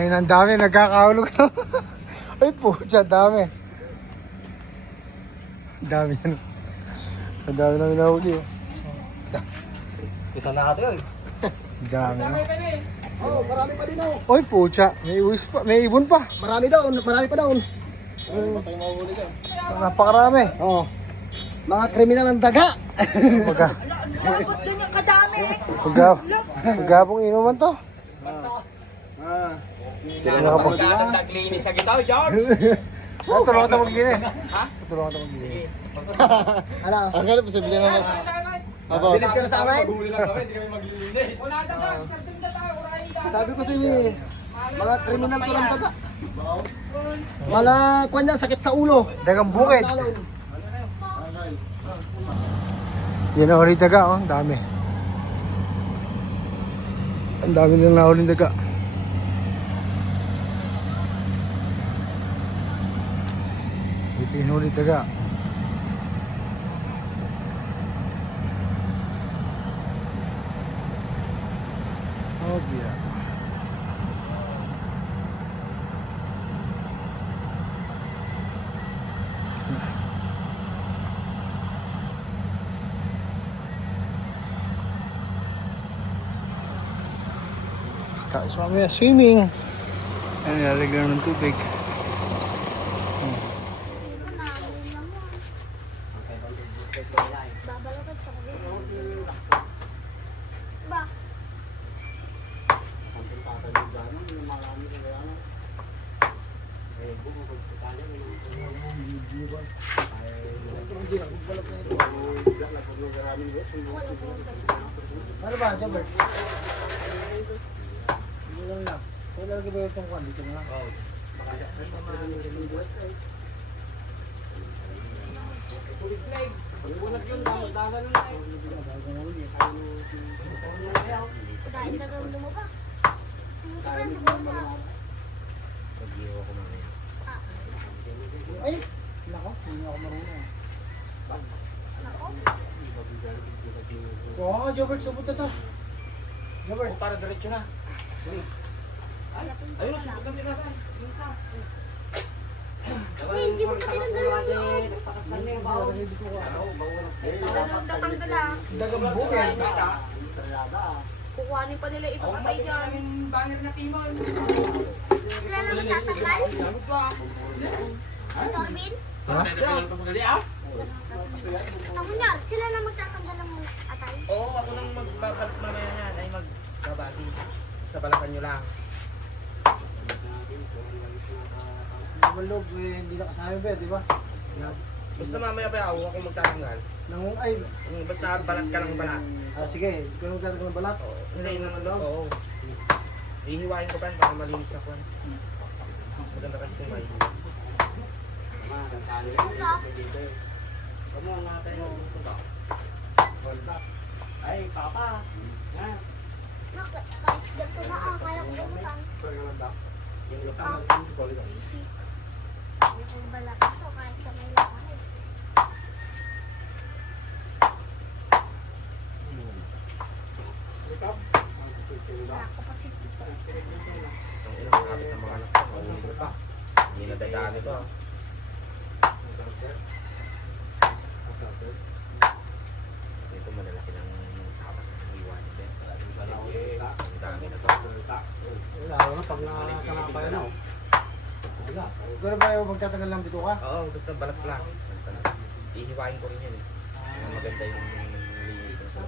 Ay, ang dami, nagkakahulog na. Ay, pucha, dami. Dami yan. Ang dami namin nahuli. Oh. Isa na ate yun. Dami. Oo, marami pa din ako. Oy, pucha, may uwis pa, may ibon pa. Marami pa daw. Patay mahuli ka. Napakarami. Oo. Mga kriminal ng daga. Pagka, Bakit ganyan kadami? pagkapong inuman to. Taglinis sa gitaw, George! Ay, tulungan ito mag-ginis. Tulungan ito mag-ginis. Ano? Ang ganun po sabihin naman. Bilid ka na sa amin? Huli lang kami, hindi kami maglilinis. Sabi ko sa inyo eh, mga kriminal to ng daga. Mga kwan yan, sakit sa ulo. Dagang bukid. Yan na ulit daga, oh. Ang dami. Ang dami nang nahuling daga. Ito yung ulit daga. Oh, yeah. Tapos mamaya swimming. Ayan, nilalagyan ng tubig. Ba? Ano ba, Jobber? Hindi lang lang. Kaya lagi ba itong kwan? Dito na lang. Dahil na daw lumabas. Ano ka ba Ay! Nako, hindi ako marunong. Nako. Oo, Jobber, subot na to. Jobber. Para diretso na. Ayun, subot na tinatay. Hindi mo kasi tinanggalan yung loob. Tatanggal ah. Dagang bukid. Kukuhanin pa nila ipapatay dyan. Banner na timon. Sila na magtatanggal? Torvin? Ako niya, sila na magtatanggal ng atay. Oo, ako nang magbabalik mamaya yan. Ay magbabati. Basta balakan nyo lang. Malog, hindi na kasama ba, di ba? Basta mamaya pa ako magtatanggal. Nangungay. Basta balat ka ng balat. Ah, sige, ikaw nung tatag ng balat. Hindi naman daw. Oo. Ihiwain ko pa yan para malinis ako. Mas maganda kasi kung may Ay, papa. Yan. Kahit ganito na ah, kaya ko gamutan. Easy. Yung balat ito, kahit sa may lakas. Nakakapasiti pa. ang ilang kapit ng mga anak ko. Mahuli ko pa. Hindi na dadaan ito. Ito malalaki ng tapas ng iwan. Ang dami na to. Wala, wala. Pag nakakapa na, oh. Wala. Pero ba yung magtatagal lang dito ka? Oo, basta balat lang. Ihiwain ko rin yan eh. Maganda yung linis na sa.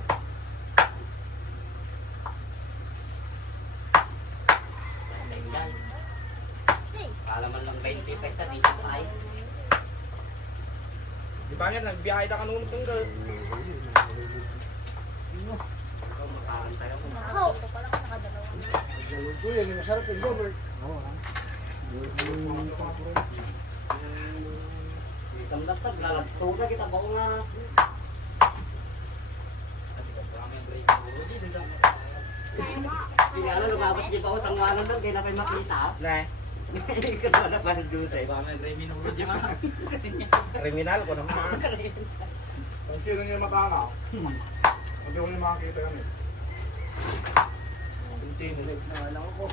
Kalaman lang 20 pekta, di siya tayo. Di ba nga, nagbiyahe na kanunod ng girl. Ikaw makakantay ako. Ho! Ito pala ka nakadalawa. Galog ko yan, yung masarap yung Robert. Oo, ha? Itang laptop, lalagtuga kita ba nga. Kaya mo. Hindi nga alam, lumabas di pa ako sang wanan doon, kaya na pa makita. Na, Ikaw na pa sa Jose. kriminal ko naman. Kung sino niya matanaw, hindi ko niya makakita yun eh. Continue. Naalang ako.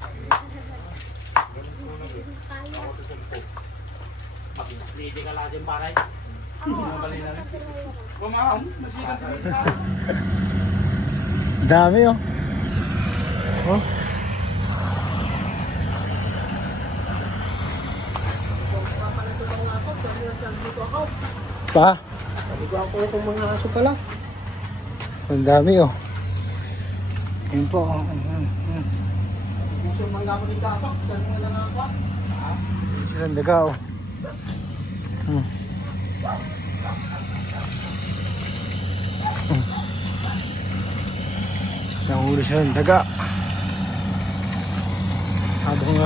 Kaya. Hindi ka lang yung baray. Kumaham, masikat na rin. Dami oh. Oh. Pa, Naligaw ko itong mga aso pala. ang dami oh. Yun po. Gusto mga ako ng kasok. Saan mo na ako? Silang daga oh. Nahuli silang daga. Habang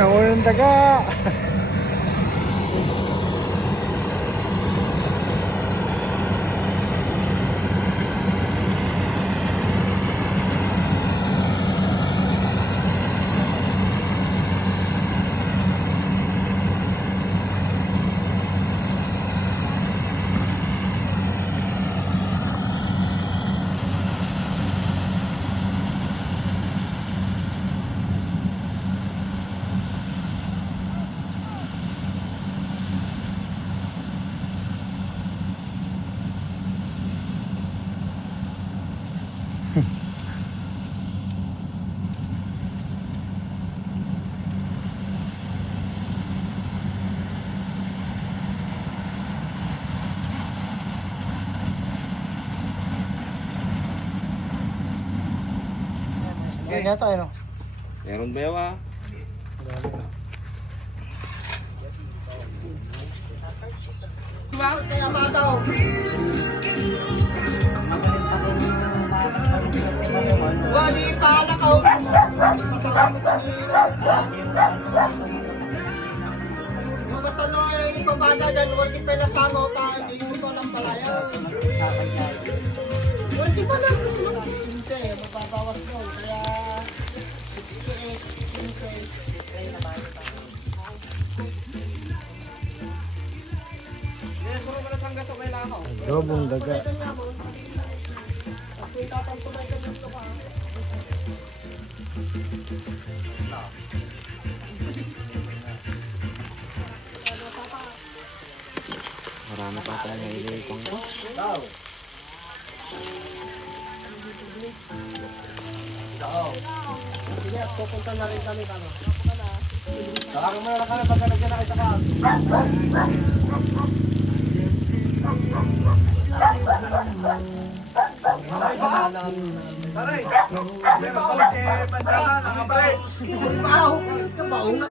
nahuli ng daga. Kaya tayo no? Meron ba yawa? Kaya mataw. Wali pa na ka. Basta no ay babada dyan, wala pala sama o tayo, hindi ko lang palaya. Wala pa lang gusto mo. Hindi, mababawas doon. Kaya 68, 28, na ba? Suro ka na sangga sa may lakaw. Dobong daga. Marami pa tayo nililipang ko. Sige, pupunta na rin kami kano. Saka mo na lang pagka nandiyan na kayo sa kaan. Taray! Meron pa ulit eh, pandama, nakabalik. Baho ka ba?